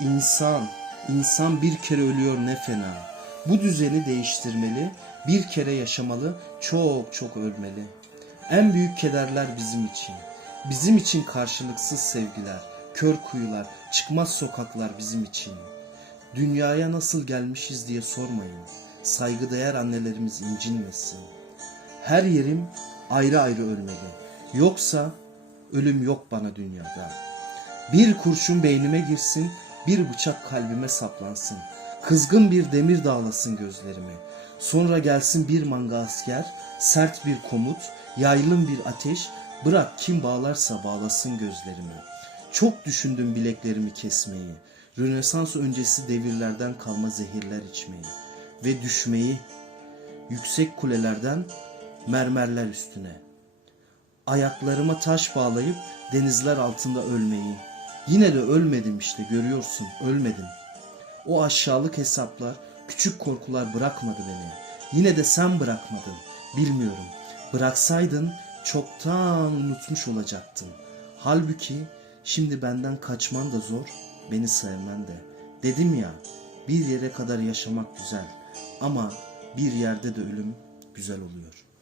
İnsan, insan bir kere ölüyor ne fena. Bu düzeni değiştirmeli, bir kere yaşamalı, çok çok ölmeli. En büyük kederler bizim için. Bizim için karşılıksız sevgiler, kör kuyular, çıkmaz sokaklar bizim için. Dünyaya nasıl gelmişiz diye sormayın. Saygıdeğer annelerimiz incinmesin. Her yerim ayrı ayrı ölmeli. Yoksa ölüm yok bana dünyada. Bir kurşun beynime girsin, bir bıçak kalbime saplansın. Kızgın bir demir dağlasın gözlerimi. Sonra gelsin bir manga asker, sert bir komut, yaylın bir ateş, bırak kim bağlarsa bağlasın gözlerimi. Çok düşündüm bileklerimi kesmeyi, Rönesans öncesi devirlerden kalma zehirler içmeyi ve düşmeyi, yüksek kulelerden mermerler üstüne. Ayaklarıma taş bağlayıp denizler altında ölmeyi. Yine de ölmedim işte görüyorsun ölmedim. O aşağılık hesaplar, küçük korkular bırakmadı beni. Yine de sen bırakmadın. Bilmiyorum. Bıraksaydın çoktan unutmuş olacaktın. Halbuki şimdi benden kaçman da zor, beni sevmen de. Dedim ya, bir yere kadar yaşamak güzel ama bir yerde de ölüm güzel oluyor.''